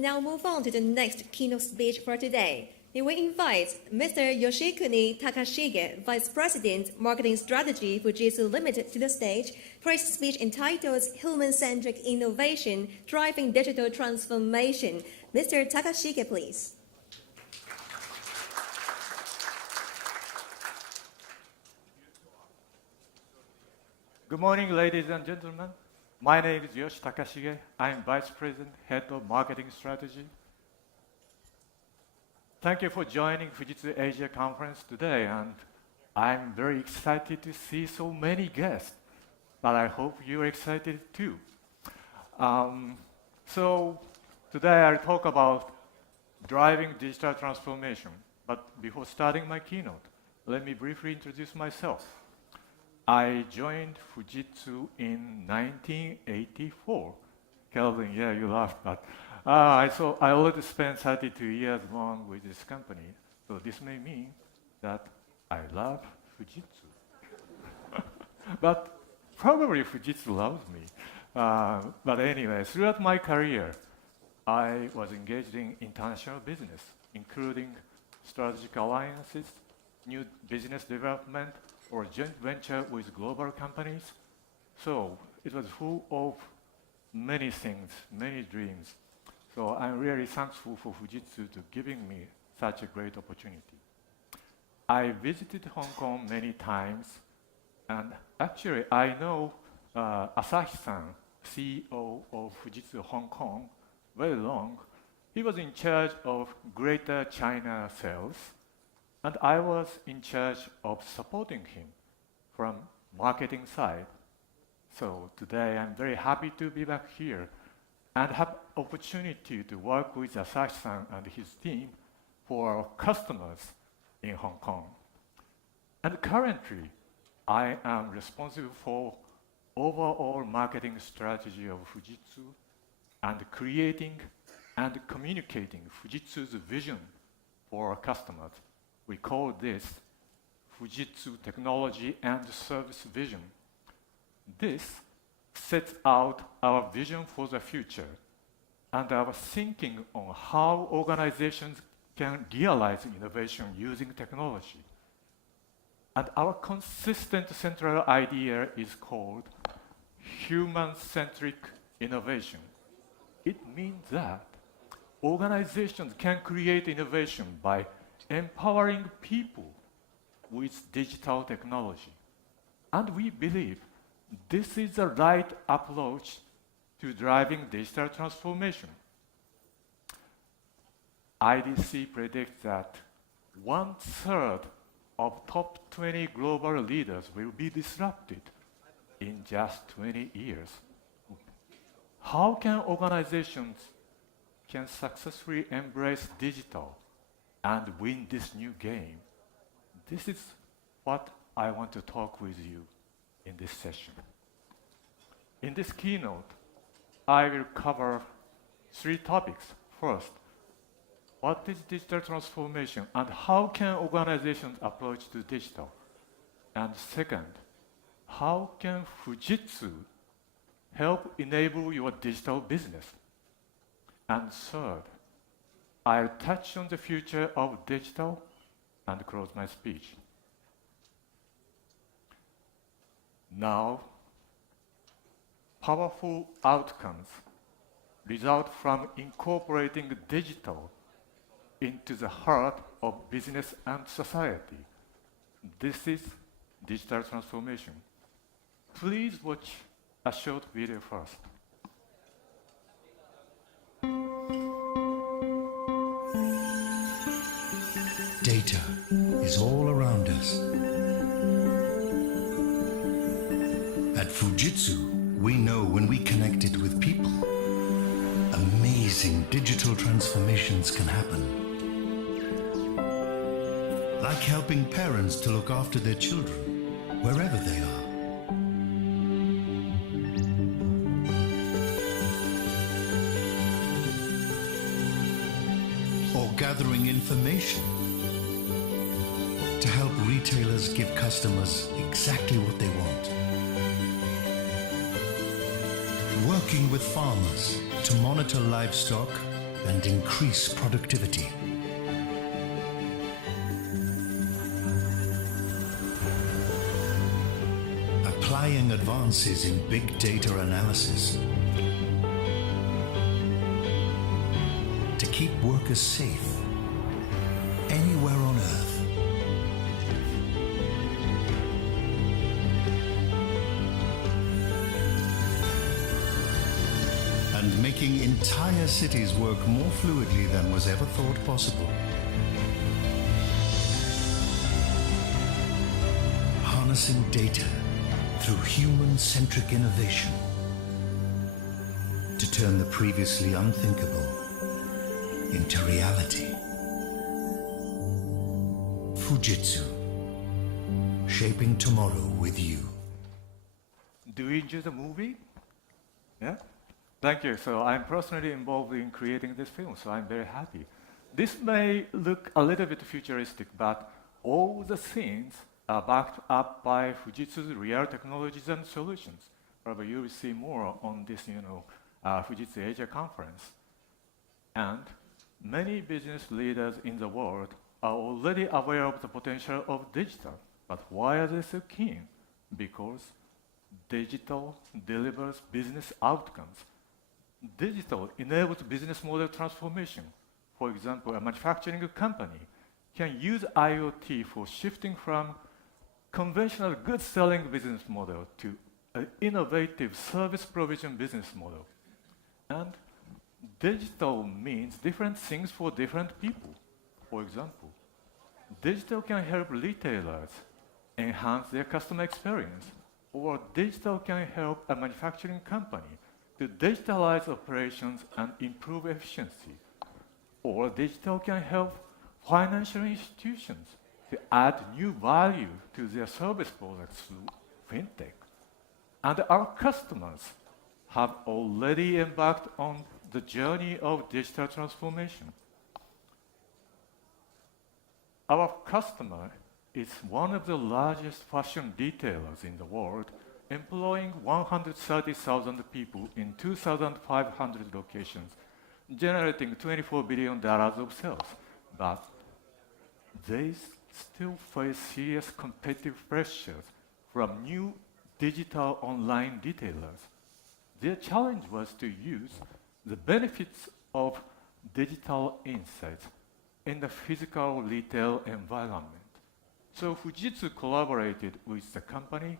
now move on to the next keynote speech for today. We invite Mr. Yoshikuni Takashige, Vice President, Marketing Strategy, Fujitsu Limited, to the stage for his speech entitled Human-Centric Innovation, Driving Digital Transformation. Mr. Takashige, please. Good morning, ladies and gentlemen. My name is Yoshi Takashige. I'm Vice President, Head of Marketing Strategy. Thank you for joining Fujitsu Asia Conference today, and I'm very excited to see so many guests, but I hope you're excited too. So today I'll talk about driving digital transformation, but before starting my keynote, let me briefly introduce myself. I joined Fujitsu in 1984. Kelvin, yeah, you laughed, but I already spent 32 years long with this company, so this may mean that I love Fujitsu. But probably Fujitsu loves me. But anyway, throughout my career, I was engaged in international business, including strategic alliances, new business development, or joint venture with global companies. So it was full of many things, many dreams. So I'm really thankful for Fujitsu to giving me such a great opportunity. I visited Hong Kong many times, and actually I know Asahi-san, CEO of Fujitsu Hong Kong, very long. He was in charge of Greater China sales, and I was in charge of supporting him from marketing side. So today I'm very happy to be back here and have opportunity to work with Asahi-san and his team for our customers in Hong Kong. And currently, I am responsible for overall marketing strategy of Fujitsu and creating and communicating Fujitsu's vision for our customers. We call this Fujitsu Technology and Service Vision. This sets out our vision for the future and our thinking on how organizations can realize innovation using technology. And our consistent central idea is called human-centric innovation. It means that organizations can create innovation by empowering people with digital technology. And we believe this is the right approach to driving digital transformation. IDC predicts that 1/3 of top 20 global leaders will be disrupted in just 20 years. How can organizations can successfully embrace digital and win this new game? This is what I want to talk with you in this session. In this keynote, I will cover 3 topics. First, what is digital transformation and how can organizations approach to digital? And second, how can Fujitsu help enable your digital business? And third, I'll touch on the future of digital and close my speech. Now, powerful outcomes result from incorporating digital into the heart of business and society. This is digital transformation. Please watch a short video first. Data is all around us. At Fujitsu, we know when we connect it with people, amazing digital transformations can happen. Like helping parents to look after their children, wherever they are. Or gathering information to help retailers give customers exactly what they want. Working with farmers to monitor livestock and increase productivity. Applying advances in big data analysis to keep workers safe anywhere on Earth. And making entire cities work more fluidly than was ever thought possible. Harnessing data through human-centric innovation to turn the previously unthinkable into reality. Fujitsu, shaping tomorrow with you. Do you enjoy the movie? Yeah? Thank you. So I'm personally involved in creating this film, so I'm very happy. This may look a little bit futuristic, but all the scenes are backed up by Fujitsu's real technologies and solutions. Probably you will see more on this, Fujitsu Asia conference. And many business leaders in the world are already aware of the potential of digital. But why are they so keen? Because digital delivers business outcomes. Digital enables business model transformation. For example, a manufacturing company can use IoT for shifting from conventional goods-selling business model to an innovative service provision business model. And digital means different things for different people. For example, digital can help retailers enhance their customer experience, or digital can help a manufacturing company to digitalize operations and improve efficiency. Or digital can help financial institutions to add new value to their service products through fintech. And our customers have already embarked on the journey of digital transformation. Our customer is one of the largest fashion retailers in the world, employing 130,000 people in 2,500 locations, generating $24 billion of sales. But they still face serious competitive pressures from new digital online retailers. Their challenge was to use the benefits of digital insights in the physical retail environment. So Fujitsu collaborated with the company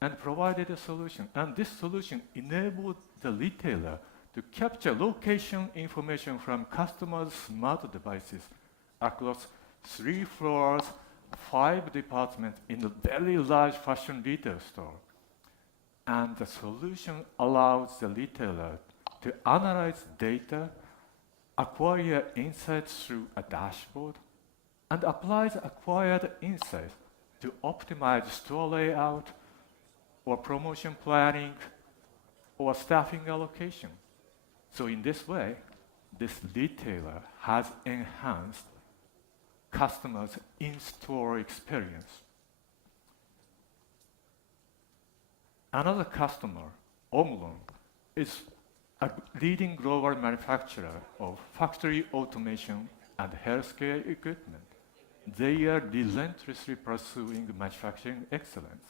and provided a solution. And this solution enabled the retailer to capture location information from customers' smart devices across 3 floors, 5 departments in a very large fashion retail store. And the solution allows the retailer to analyze data, acquire insights through a dashboard, and applies acquired insights to optimize store layout, or promotion planning, or staffing allocation. So in this way, this retailer has enhanced customers' in-store experience. Another customer, Omron, is a leading global manufacturer of factory automation and healthcare equipment. They are relentlessly pursuing manufacturing excellence.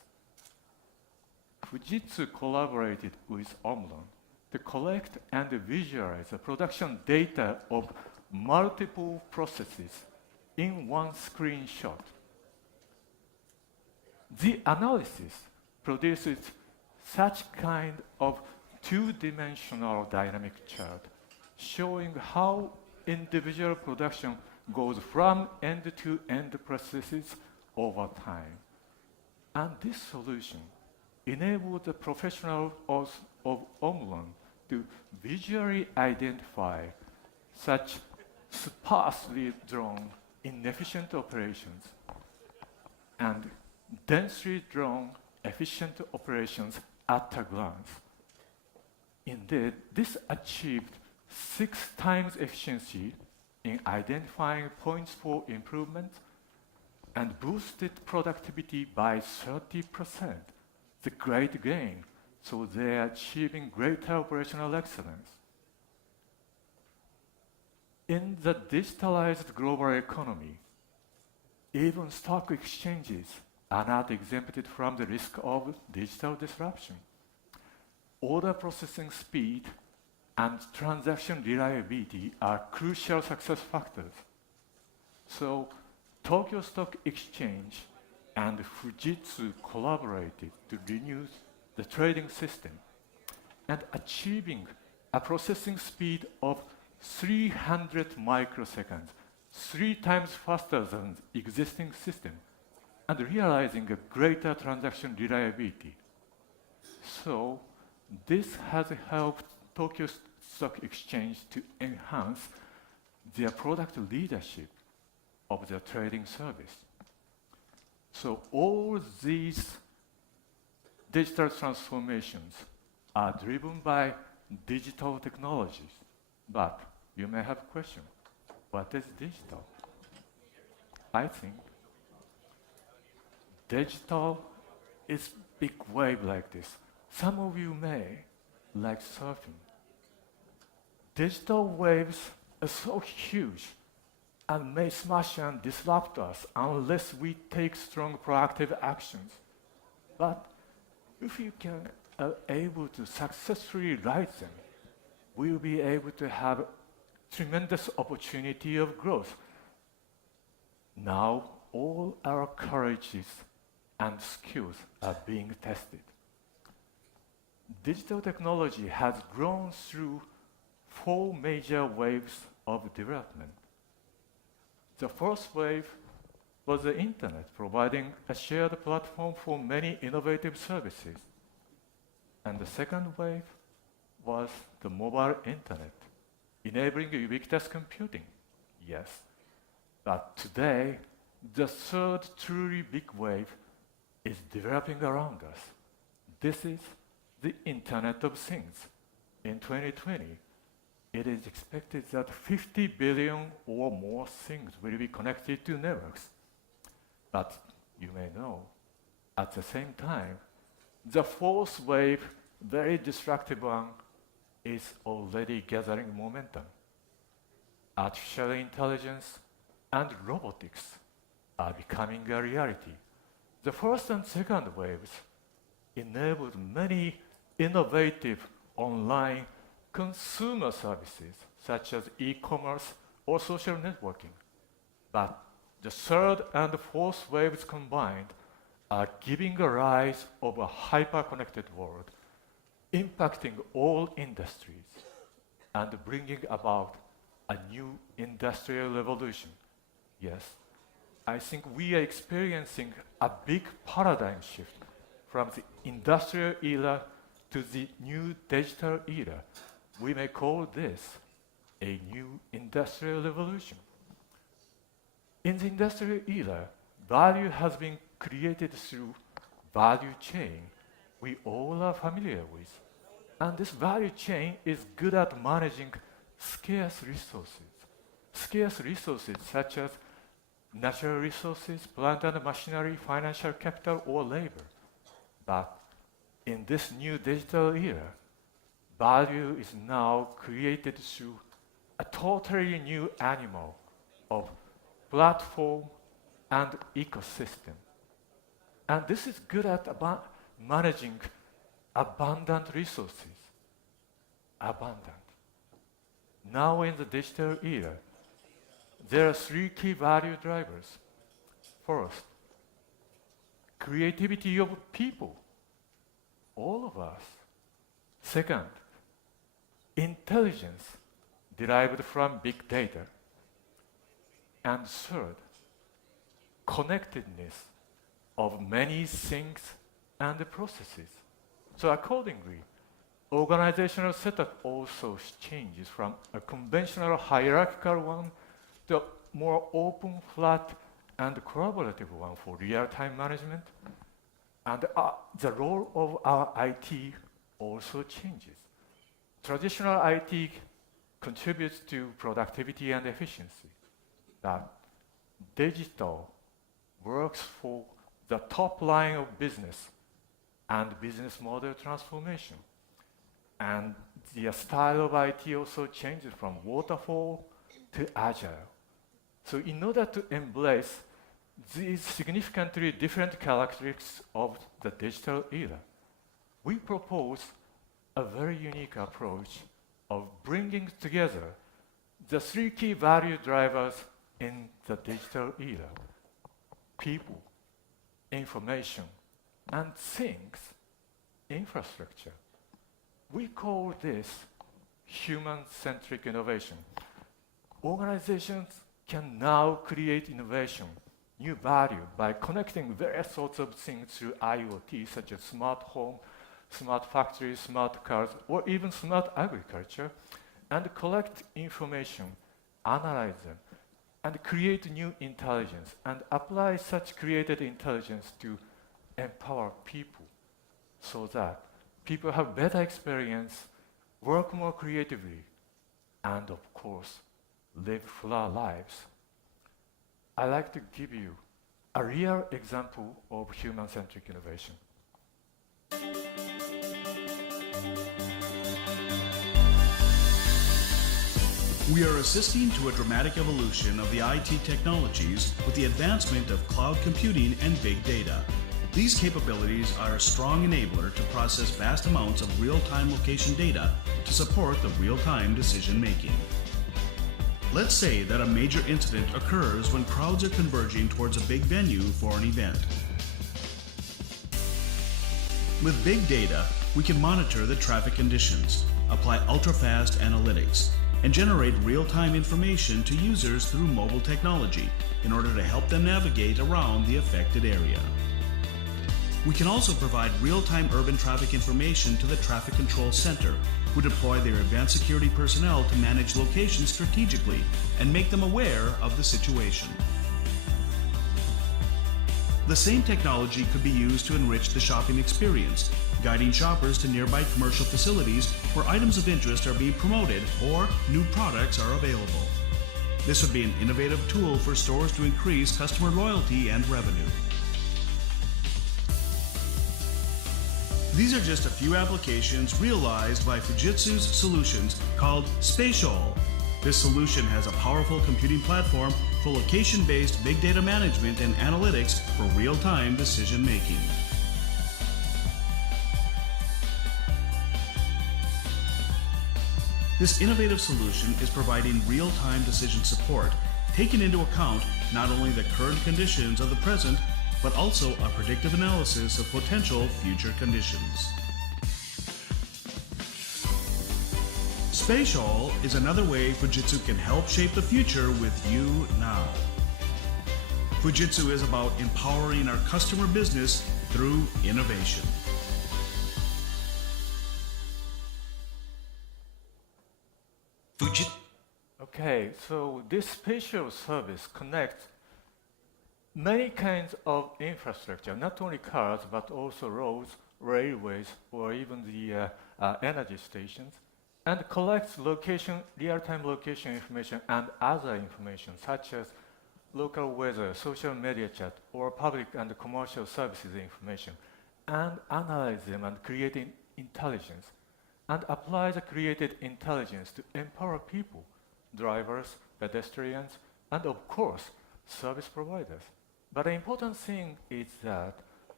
Fujitsu collaborated with Omron to collect and visualize the production data of multiple processes in one screenshot. The analysis produces such kind of two-dimensional dynamic chart showing how individual production goes from end-to-end processes over time. And this solution enabled the professionals of Omron to visually identify such sparsely drawn inefficient operations and densely drawn efficient operations at a glance. Indeed, this achieved 6 times efficiency in identifying points for improvement and boosted productivity by 30%. It's a great gain, so they're achieving greater operational excellence. In the digitalized global economy, even stock exchanges are not exempted from the risk of digital disruption. Order processing speed and transaction reliability are crucial success factors. So, Tokyo Stock Exchange and Fujitsu collaborated to renew the trading system, and achieving a processing speed of 300 microseconds, 3 times faster than the existing system, and realizing a greater transaction reliability. So, this has helped Tokyo Stock Exchange to enhance their product leadership of their trading service. So all these digital transformations are driven by digital technologies. But you may have a question, what is digital? I think digital is big wave like this. Some of you may like surfing. Digital waves are so huge and may smash and disrupt us unless we take strong proactive actions. But if you can able to successfully ride them, we will be able to have tremendous opportunity of growth. Now, all our courages and skills are being tested. Digital technology has grown through 4 major waves of development. The first wave was the internet, providing a shared platform for many innovative services. And the second wave was the mobile internet, enabling ubiquitous computing. Yes. But today, the third truly big wave is developing around us. This is the Internet of Things. In 2020, it is expected that 50 billion or more things will be connected to networks. But you may know, at the same time, the fourth wave, very destructive one, is already gathering momentum. Artificial intelligence and robotics are becoming a reality. The first and second waves enabled many innovative online consumer services, such as e-commerce or social networking. But the third and fourth waves combined are giving a rise of a hyper-connected world, impacting all industries and bringing about a new industrial revolution. Yes, I think we are experiencing a big paradigm shift from the industrial era to the new digital era. We may call this a new industrial revolution. In the industrial era, value has been created through value chain we all are familiar with. And this value chain is good at managing scarce resources. Scarce resources such as natural resources, plant and machinery, financial capital, or labor. But in this new digital era, value is now created through a totally new animal of platform and ecosystem. And this is good at managing abundant resources. Abundant. Now in the digital era, there are 3 key value drivers. First, creativity of people, all of us. Second, intelligence derived from big data. And third, connectedness of many things and processes. So accordingly, organizational setup also changes from a conventional hierarchical one to a more open, flat, and collaborative one for real-time management. And the role of our IT also changes. Traditional IT contributes to productivity and efficiency. But digital works for the top line of business and business model transformation. And the style of IT also changes from waterfall to agile. So in order to embrace these significantly different characteristics of the digital era, we propose a very unique approach of bringing together the three key value drivers in the digital era: people, information, and things, infrastructure. We call this human-centric innovation. Organizations can now create innovation, new value, by connecting various sorts of things through IoT, such as smart home, smart factories, smart cars, or even smart agriculture, and collect information, analyze them, and create new intelligence, and apply such created intelligence to empower people so that people have better experience, work more creatively, and of course, live fuller lives. I'd like to give you a real example of human-centric innovation. We are assisting to a dramatic evolution of the IT technologies with the advancement of cloud computing and big data. These capabilities are a strong enabler to process vast amounts of real-time location data to support the real-time decision-making. Let's say that a major incident occurs when crowds are converging towards a big venue for an event. With big data, we can monitor the traffic conditions, apply ultra-fast analytics, and generate real-time information to users through mobile technology in order to help them navigate around the affected area. We can also provide real-time urban traffic information to the Traffic Control Center, who deploy their advanced security personnel to manage locations strategically and make them aware of the situation. The same technology could be used to enrich the shopping experience, guiding shoppers to nearby commercial facilities where items of interest are being promoted or new products are available. This would be an innovative tool for stores to increase customer loyalty and revenue. These are just a few applications realized by Fujitsu's solutions called Spatial. This solution has a powerful computing platform for location-based big data management and analytics for real-time decision-making. This innovative solution is providing real-time decision support, taking into account not only the current conditions of the present, but also a predictive analysis of potential future conditions. Spatial is another way Fujitsu can help shape the future with you now. Fujitsu is about empowering our customer business through innovation. Okay, so this spatial service connects many kinds of infrastructure, not only cars, but also roads, railways, or even the energy stations, and collects real-time location information and other information, such as local weather, social media chat, or public and commercial services information, and analyze them and create intelligence, and apply the created intelligence to empower people, drivers, pedestrians, and of course, service providers. But the important thing is that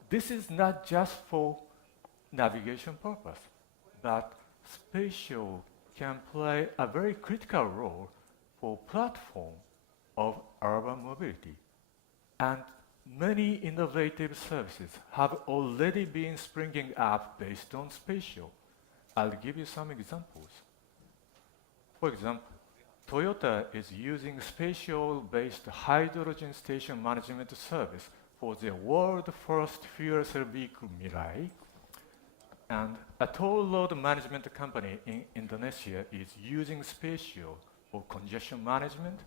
this is not just for navigation purpose, but spatial can play a very critical role for platform of urban mobility. And many innovative services have already been springing up based on spatial. I'll give you some examples. For example, Toyota is using spatial-based hydrogen station management service for their world-first fuel cell vehicle Mirai. And a toll load management company in Indonesia is using spatial for congestion management.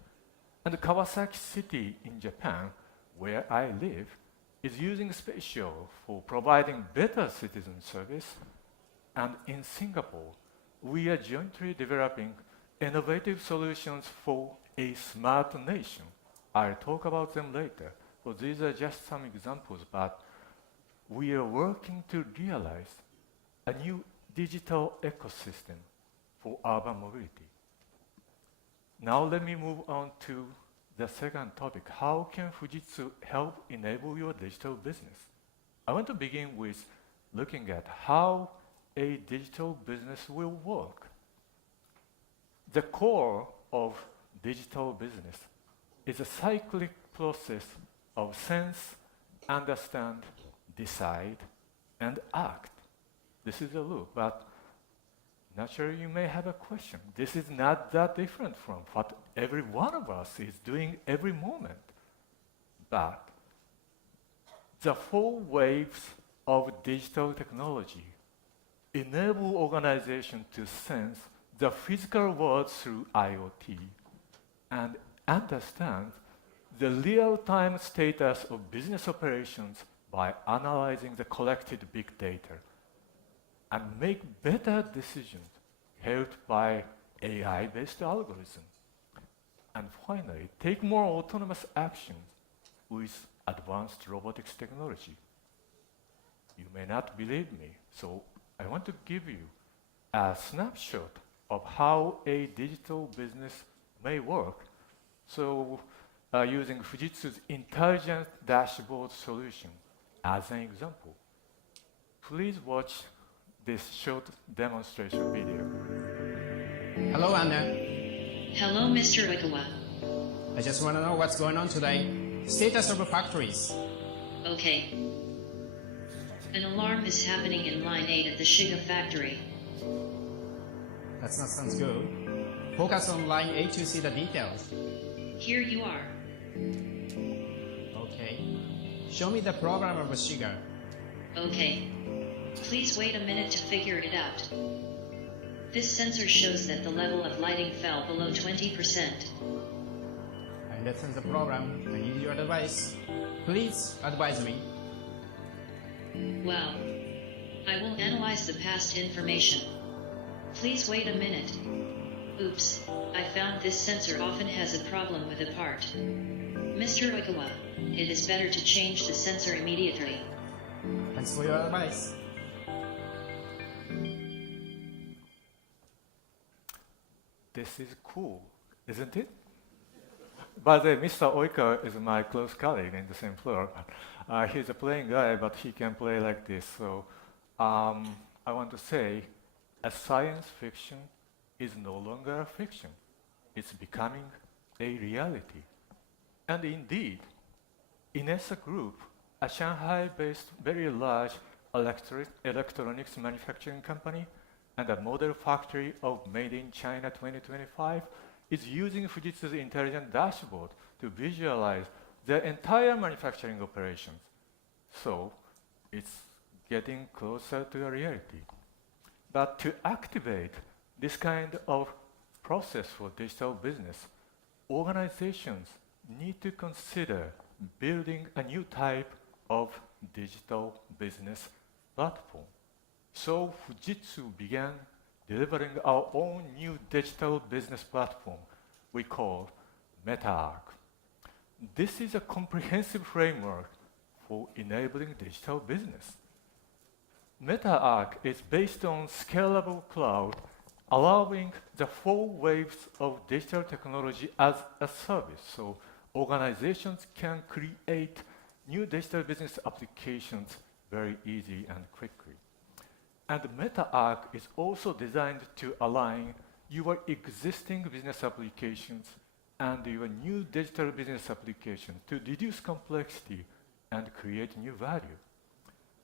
And Kawasaki City in Japan, where I live, is using spatial for providing better citizen service. And in Singapore, we are jointly developing innovative solutions for a smart nation. I'll talk about them later. So these are just some examples, but we are working to realize a new digital ecosystem for urban mobility. Now let me move on to the second topic. How can Fujitsu help enable your digital business? I want to begin with looking at how a digital business will work. The core of digital business is a cyclic process of sense, understand, decide, and act. This is a loop, but naturally you may have a question. This is not that different from what every one of us is doing every moment. But the four waves of digital technology enable organizations to sense the physical world through IoT and understand the real-time status of business operations by analyzing the collected big data and make better decisions helped by AI-based algorithms. And finally, take more autonomous actions with advanced robotics technology. You may not believe me, so I want to give you a snapshot of how a digital business may work. So, using Fujitsu's intelligent dashboard solution as an example. Please watch this short demonstration video. Hello, Anna. Hello, Mr. Ikawa. I just want to know what's going on today. Status of the factories. Okay. An alarm is happening in line 8 at the Shiga factory. That's not sounds good. Focus on line 8 to see the details. Here you are. Okay. Show me the program of the Shiga. Okay. Please wait a minute to figure it out. This sensor shows that the level of lighting fell below 20%. I understand the program. I need your advice. Please advise me. Well, I will analyze the past information. Please wait a minute. Oops, I found this sensor often has a problem with a part. Mr. Ikawa, it is better to change the sensor immediately. Thanks for your advice. This is cool, isn't it? By the way, Mr. Oika is my close colleague in the same floor. He's a playing guy, but he can play like this. So I want to say, a science fiction is no longer a fiction. It's becoming a reality. And indeed, Inessa Group, a Shanghai-based very large electronics manufacturing company and a model factory of Made in China 2025, is using Fujitsu's intelligent dashboard to visualize their entire manufacturing operations. So it's getting closer to a reality. But to activate this kind of process for digital business, organizations need to consider building a new type of digital business platform. So Fujitsu began delivering our own new digital business platform we call MetaArc. This is a comprehensive framework for enabling digital business. MetaArc is based on scalable cloud, allowing the four waves of digital technology as a service. So organizations can create new digital business applications very easy and quickly. And MetaArc is also designed to align your existing business applications and your new digital business application to reduce complexity and create new value.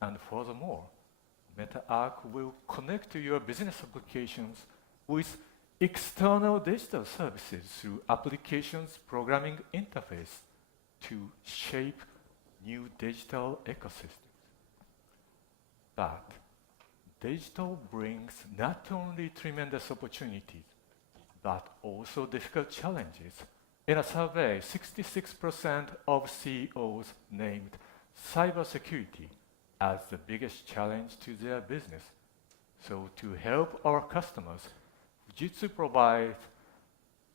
And furthermore, MetaArc will connect to your business applications with external digital services through applications programming interface to shape new digital ecosystems. But digital brings not only tremendous opportunities, but also difficult challenges. In a survey, 66% of CEOs named cybersecurity as the biggest challenge to their business. So to help our customers, Fujitsu provides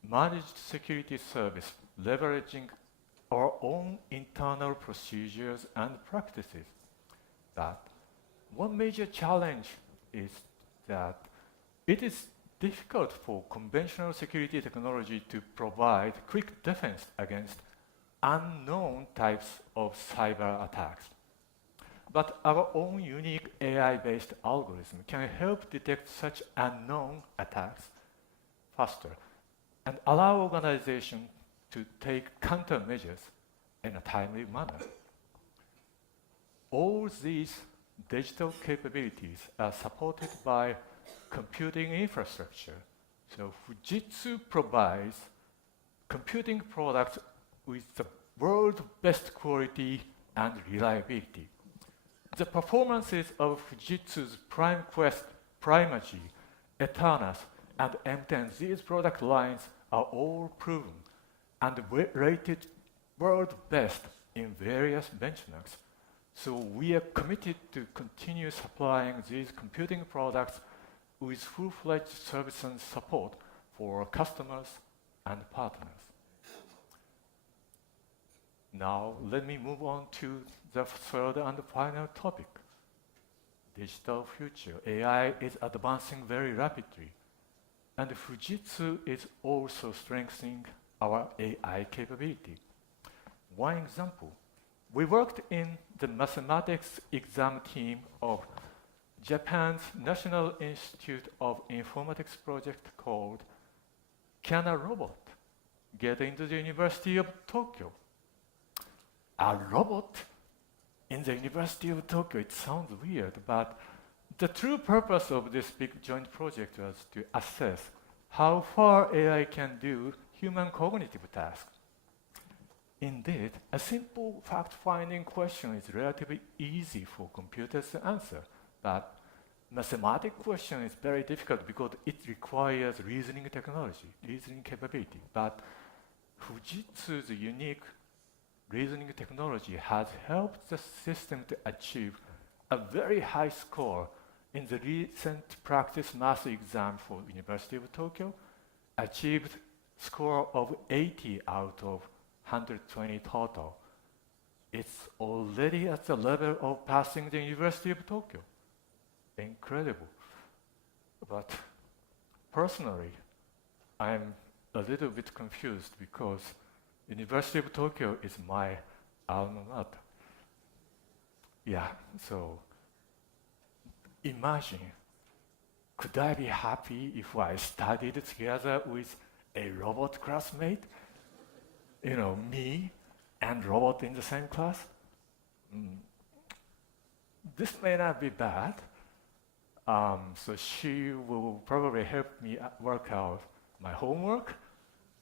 managed security service leveraging our own internal procedures and practices. But one major challenge is that it is difficult for conventional security technology to provide quick defense against unknown types of cyber attacks. But our own unique AI-based algorithm can help detect such unknown attacks faster and allow organizations to take countermeasures in a timely manner. All these digital capabilities are supported by computing infrastructure. So Fujitsu provides computing products with the world's best quality and reliability. The performances of Fujitsu's Prime Quest, Primacy, Eternus, and M10, these product lines are all proven and rated world best in various benchmarks. So we are committed to continue supplying these computing products with full-fledged service and support for customers and partners. Now, let me move on to the third and final topic. Digital future. AI is advancing very rapidly, and Fujitsu is also strengthening our AI capability. One example, we worked in the mathematics exam team of Japan's National Institute of Informatics project called Can a Robot Get into the University of Tokyo? A robot in the University of Tokyo, it sounds weird, but the true purpose of this big joint project was to assess how far AI can do human cognitive tasks. Indeed, a simple fact-finding question is relatively easy for computers to answer, but mathematical question is very difficult because it requires reasoning technology, reasoning capability. But Fujitsu's unique reasoning technology has helped the system to achieve a very high score in the recent practice math exam for University of Tokyo, achieved score of 80 out of 120 total. It's already at the level of passing the University of Tokyo. Incredible. But personally, I'm a little bit confused because University of Tokyo is my alma mater. Yeah, so imagine, could I be happy if I studied together with a robot classmate? You know, me and robot in the same class? This may not be bad. So she will probably help me work out my homework,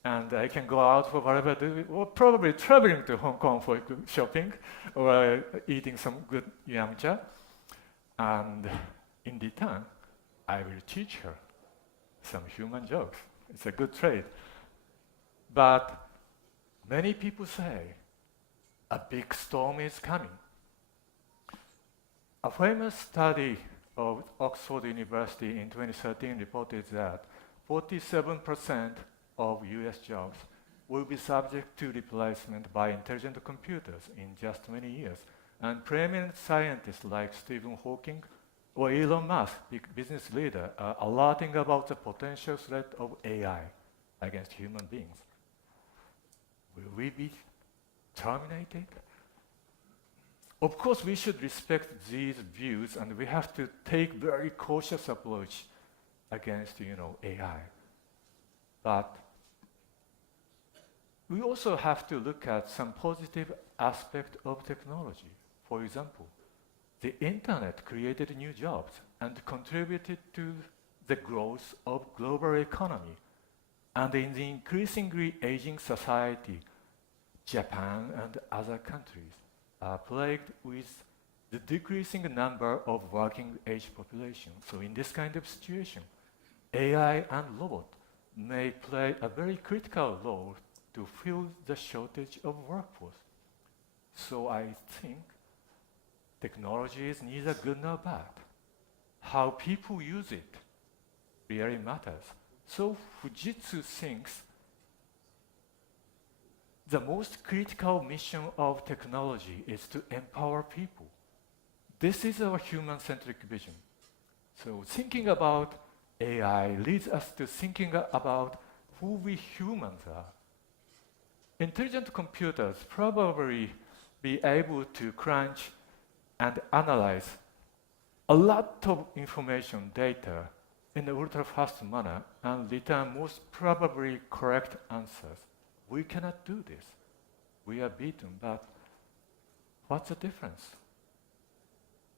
and I can go out for whatever I do, or probably traveling to Hong Kong for shopping, or eating some good yamcha. And in return, I will teach her some human jokes. It's a good trade. But many people say a big storm is coming. A famous study of Oxford University in 2013 reported that 47% of US jobs will be subject to replacement by intelligent computers in just many years. And prominent scientists like Stephen Hawking or Elon Musk, big business leader, are alerting about the potential threat of AI against human beings. Will we be terminated? Of course, we should respect these views, and we have to take very cautious approach against, AI. But we also have to look at some positive aspect of technology. For example, the internet created new jobs and contributed to the growth of global economy. And in the increasingly aging society, Japan and other countries are plagued with the decreasing number of working age population. So in this kind of situation, AI and robot may play a very critical role to fill the shortage of workforce. So I think technology is neither good nor bad. How people use it really matters. So Fujitsu thinks the most critical mission of technology is to empower people. This is our human-centric vision. So thinking about AI leads us to thinking about who we humans are. Intelligent computers probably be able to crunch and analyze a lot of information data in an ultra-fast manner and return most probably correct answers. We cannot do this. We are beaten, but what's the difference?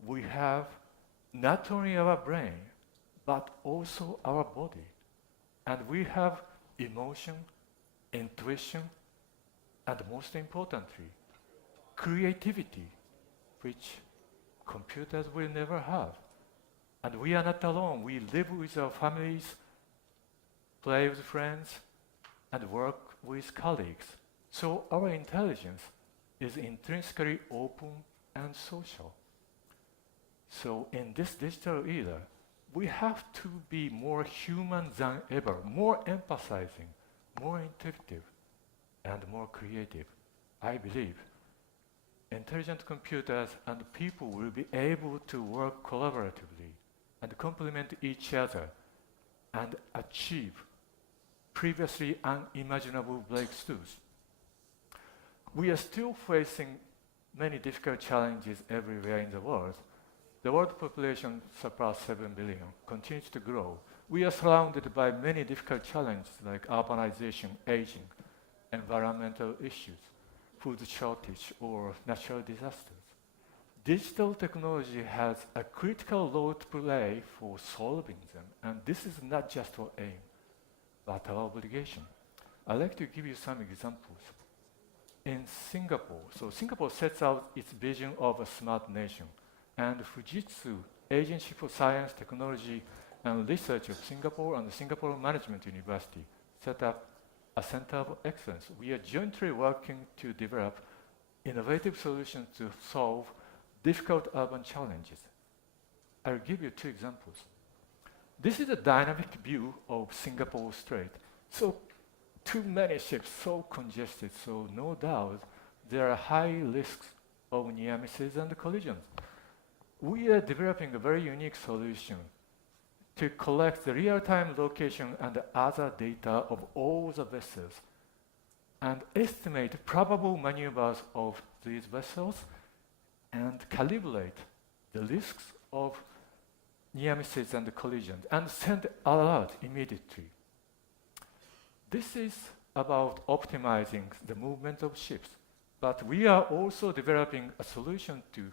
We have not only our brain, but also our body. And we have emotion, intuition, and most importantly, creativity, which computers will never have. And we are not alone. We live with our families, play with friends, and work with colleagues. So our intelligence is intrinsically open and social. So in this digital era, we have to be more human than ever, more empathizing, more intuitive, and more creative. I believe intelligent computers and people will be able to work collaboratively and complement each other and achieve previously unimaginable breakthroughs. We are still facing many difficult challenges everywhere in the world. The world population surpassed 7 billion, continues to grow. We are surrounded by many difficult challenges like urbanization, aging, environmental issues, food shortage, or natural disasters. Digital technology has a critical role to play for solving them, and this is not just our aim, but our obligation. I'd like to give you some examples. In Singapore, so Singapore sets out its vision of a smart nation, and Fujitsu, Agency for Science, Technology, and Research of Singapore and the Singapore Management University, set up a center of excellence. We are jointly working to develop innovative solutions to solve difficult urban challenges. I'll give you two examples. This is a dynamic view of Singapore Strait. So too many ships, so congested, so no doubt there are high risks of near misses and collisions. We are developing a very unique solution to collect the real-time location and other data of all the vessels and estimate probable maneuvers of these vessels and calibrate the risks of near misses and collisions and send alert immediately. This is about optimizing the movement of ships, but we are also developing a solution to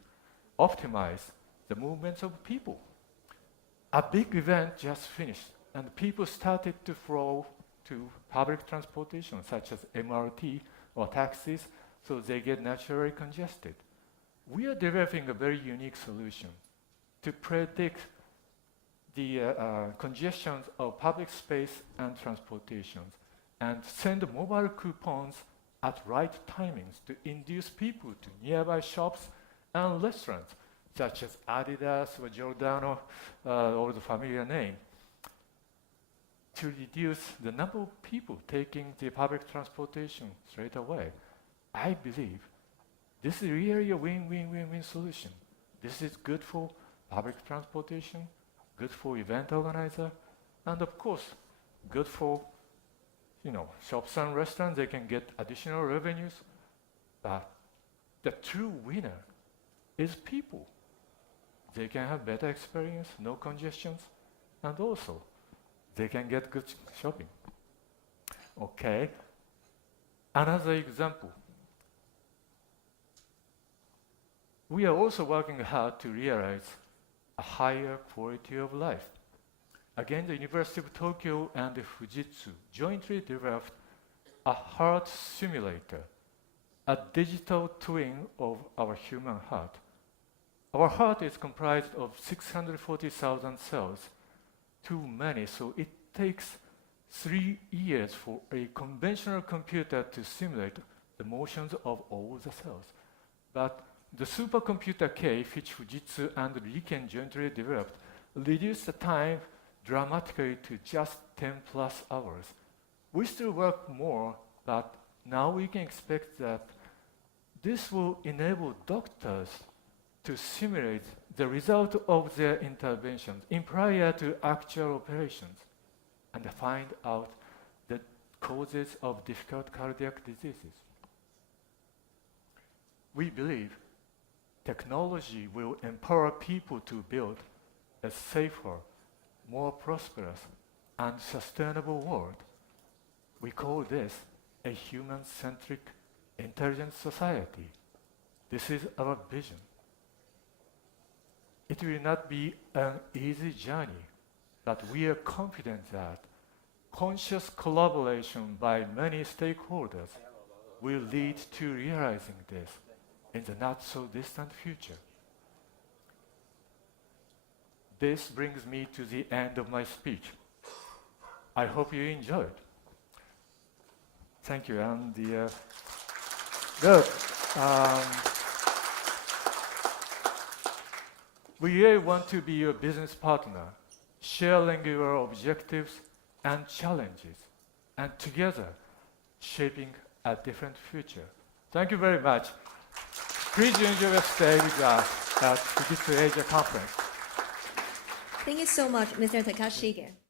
optimize the movements of people. A big event just finished, and people started to flow to public transportation, such as MRT or taxis, so they get naturally congested. We are developing a very unique solution to predict the congestions of public space and transportations and send mobile coupons at right timings to induce people to nearby shops and restaurants, such as Adidas or Giordano, or the familiar name, to reduce the number of people taking the public transportation straight away. I believe this is really a win-win-win-win solution. This is good for public transportation, good for event organizer, and of course, good for shops and restaurants. They can get additional revenues, but the true winner is people. They can have better experience, no congestions, and also they can get good shopping. Okay, another example. We are also working hard to realize a higher quality of life. Again, the University of Tokyo and Fujitsu jointly developed a heart simulator, a digital twin of our human heart. Our heart is comprised of 640,000 cells, too many, so it takes 3 years for a conventional computer to simulate the motions of all the cells. But the supercomputer K, which Fujitsu and Riken jointly developed, reduced the time dramatically to just 10 plus hours. We still work more, but now we can expect that this will enable doctors to simulate the result of their interventions in prior to actual operations and find out the causes of difficult cardiac diseases. We believe technology will empower people to build a safer, more prosperous, and sustainable world. We call this a human-centric, intelligent society. This is our vision. It will not be an easy journey, but we are confident that conscious collaboration by many stakeholders will lead to realizing this in the not-so-distant future. This brings me to the end of my speech. I hope you enjoyed. Thank you. And look, we really want to be your business partner, sharing your objectives and challenges, and together shaping a different future. Thank you very much. Please enjoy your stay with us at Fujitsu Asia Conference. Thank you so much, Mr. Takashige.